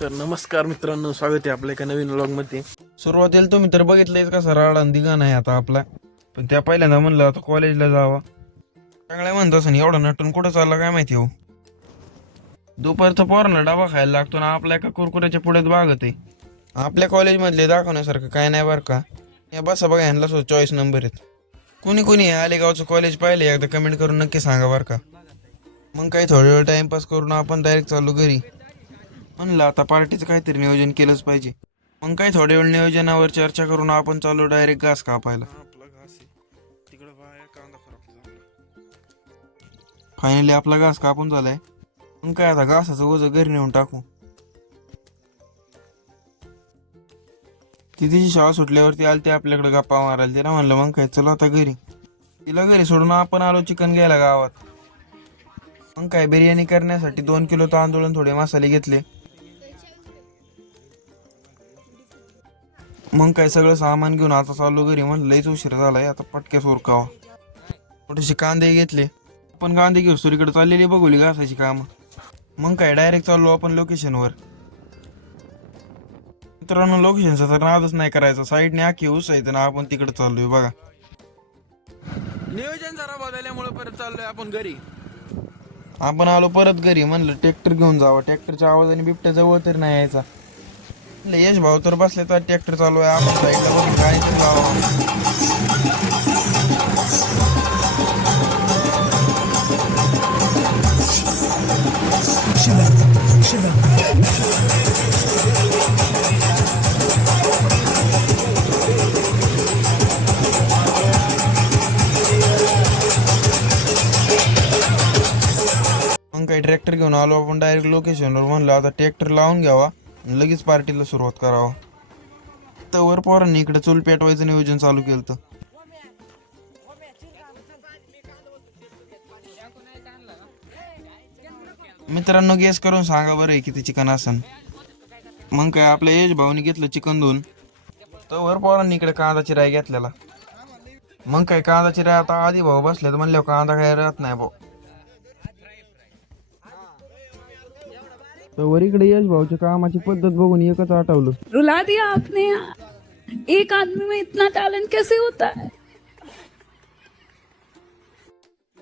तर नमस्कार मित्रांनो, स्वागत आहे आपल्या एका नवीन व्लॉग मध्ये. सुरुवातीला तुम्ही तर बघितलंय कसा राडा दिगाणा आहे आता आपला. पण त्या पहिल्यांदा म्हणलं आता कॉलेजला जावा. चांगल्या म्हणत असं एवढा नटून कुठं चालला काय माहिती हो. दुपारचा पोरांना डबा खायला लागतो ना, आपल्या एका कुरकुऱ्याच्या पुढेच बागत आहे. आपल्या कॉलेजमधले दाखवण्यासारखं काय नाही बरं का. या बसा बघा, ह्यांना चॉईस नंबर आहेत. कुणी कुणी आलेगावचं कॉलेज पाहिले एकदा कमेंट करून नक्की सांगा बरं का. मग काही थोडा वेळ टाइमपास करून आपण डायरेक्ट चालू घरी. म्हणलं आता पार्टीचं काहीतरी नियोजन केलंच पाहिजे. मग काय थोड्या वेळ नियोजनावर चर्चा करून आपण चालू डायरेक्ट घास कापायला. फायनली आपला घास कापून झालाय. मग काय आता घासाचं ओझं घरी नेऊन टाकू. तिची शाळा सुटल्यावरती आली ते आपल्याकडे गप्पा मारायला. तिला म्हणलं मग काय चला आता घरी. तिला घरी सोडून आपण आलो चिकन घ्यायला गावात. मग काय बिर्याणी करण्यासाठी 2 किलो तांदूळ आणि थोडे मसाले घेतले. मग काय सगळं सामान घेऊन आता चालू घरी. म्हणलं लईच उशीर झालाय, आता पटक्यास उरकावा. थोडेसे कांदे घेतले. आपण कांदे घेऊ सुरीकडे चाललेली बघूली घासायची काम. मग काय डायरेक्ट चाललो आपण लोकेशनवर. मित्रांनो, लोकेशनचा तर नादच नाही करायचा. साईडने आखी उसायचं ना, आपण तिकडे चाललोय बघा. नियोजन जरा बदलल्यामुळे परत चाललोय आपण घरी. आपण आलो परत घरी. म्हणलं ट्रॅक्टर घेऊन जावं. ट्रॅक्टरच्या आवाजाने बिबट्या जवळ तरी नाही यायचा. यश भाऊ तर बसले तर ट्रॅक्टर चालू आहे. आपण साईडला बघून गाडी तर लावा. मग काही ट्रॅक्टर घेऊन आलो आपण डायरेक्ट लोकेशनवर. म्हणलं आता ट्रॅक्टर लावून घ्यावा, लगेच पार्टीला सुरुवात करावा. तर पोरांनी इकडे चूल पेटवायचं नियोजन चालू केलं. मित्रांनो, गेस करून सांगा बरं किती चिकन असन. मग काय आपल्या यश भाऊनी घेतलं चिकन धुवून. तर पोरांनी इकडे कांदा चिराय घेतलेला. मग काय कांदा चिराय आता आधी भाऊ बसले तर म्हणले कांदा काय राहत नाही भाऊ. तर इकडे यश भाऊच्या कामाची पद्धत बघून एकच आठवलं. रुला दिया आपने. एक आदमी में इतना टैलेंट कैसे होता है?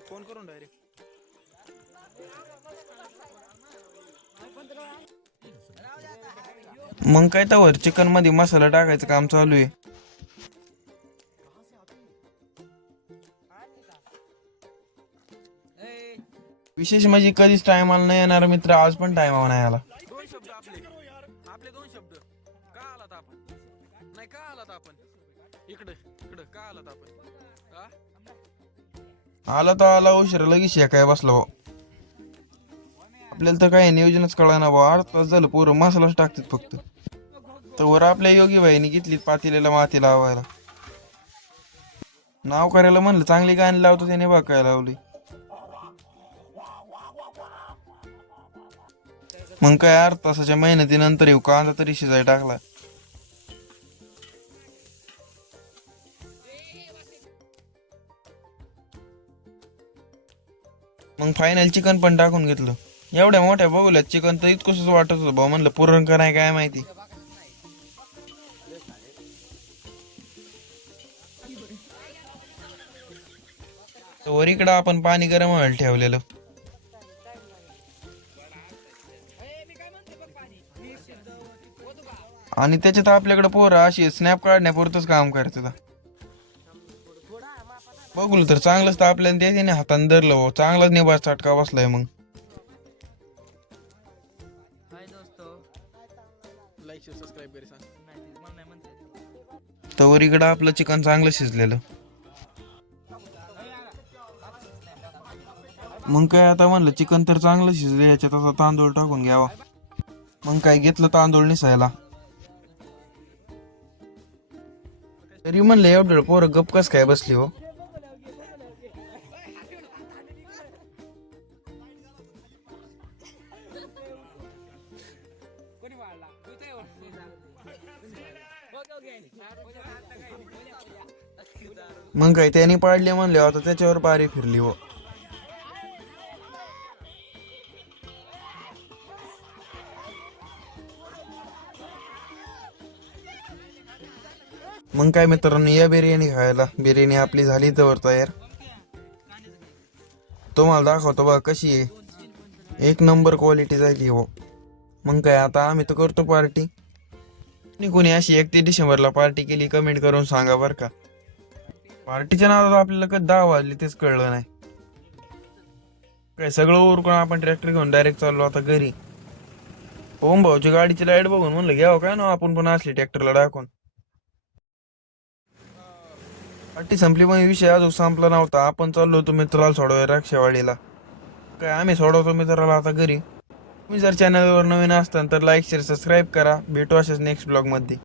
फोन करून डायरेक्ट. मग काय तर चिकन मध्ये मसाला टाकायचं काम चालू आहे. विशेष म्हणजे कधीच टायमाला नाही येणार मित्र, आज पण टायमावर नाही आला. दोन शब्द आपले 2 शब्द. का आलात आपण? नाही का आलात आपण? इकडे इकडे का आलात आपण? आला तर आला उशीर, लगेच शेकाय बसला भाऊ. आपल्याला तर काही नियोजनच कळा ना भाऊ. 8 तास झालं पोरं मसालाच टाकतात फक्त. तर आपल्या योगी भाईनी घेतली पातेल्याला माती लावायला. नाव करायला म्हणलं चांगली गाणी लावतो त्याने बघ काय लावली. मग काय 8 तासाच्या मेहनतीनंतर येऊ कांदा तरी शिजाय टाकला. मग फायनल चिकन पण टाकून घेतलं. एवढ्या मोठ्या बघूल्यात चिकन तर इतकंच वाटत होतं भाऊ. म्हणलं पुरण का नाही काय माहिती. वर इकडं आपण पाणी गरम व्हायला ठेवलेलं. आणि त्याच्यात आपल्याकडे पोरं अशी स्नॅप काढण्यापुरतच काम करतात. बघू तर चांगलंच तर आपल्याला त्याने हाताने धरलं भाऊ. चांगलाच निभास चटका बसलाय. मग तर इकडं आपलं चिकन चांगलं शिजलेलं. मग काय आता म्हणलं चिकन तर चांगलं शिजलं, याच्यात आता तांदूळ टाकून घ्यावा. मग काय घेतलं तांदूळ निसायला. तरी म्हणलं एवढं पोरं गप कस काय बसली हो. मग काय त्याने पाडले म्हणले आता त्याच्यावर पारी फिरली हो. मग काय मित्रांनो, या बिर्याणी खायला. बिर्याणी आपली झाली तर तयार. तुम्हाला दाखवतो बघा कशी आहे. एक नंबर क्वालिटी झाली हो. मग काय आता आम्ही तर करतो पार्टी. कोणी अशी 31 डिसेंबरला पार्टी केली कमेंट करून सांगा बर का. पार्टीच्या नावात आपल्याला कधी 10 वाजले तेच कळलं नाही. काय सगळं उरकून आपण ट्रॅक्टर घेऊन डायरेक्ट चाललो आता घरी. ओम भाऊची गाडीची लाईट बघून म्हणलं घ्यावं काय ना आपण पण असली ट्रॅक्टरला टाकून. पार्टी संपली पण विषय अजून संपला नव्हता. आपण चाललो होतो मित्राला सोडवाय राक्षेवाडीला. काय आम्ही सोडवतो मित्राला आता घरी. तुम्ही जर चॅनलवर नवीन असताल तर लाईक शेअर सबस्क्राईब करा. भेटू अशाच नेक्स्ट ब्लॉग मध्ये.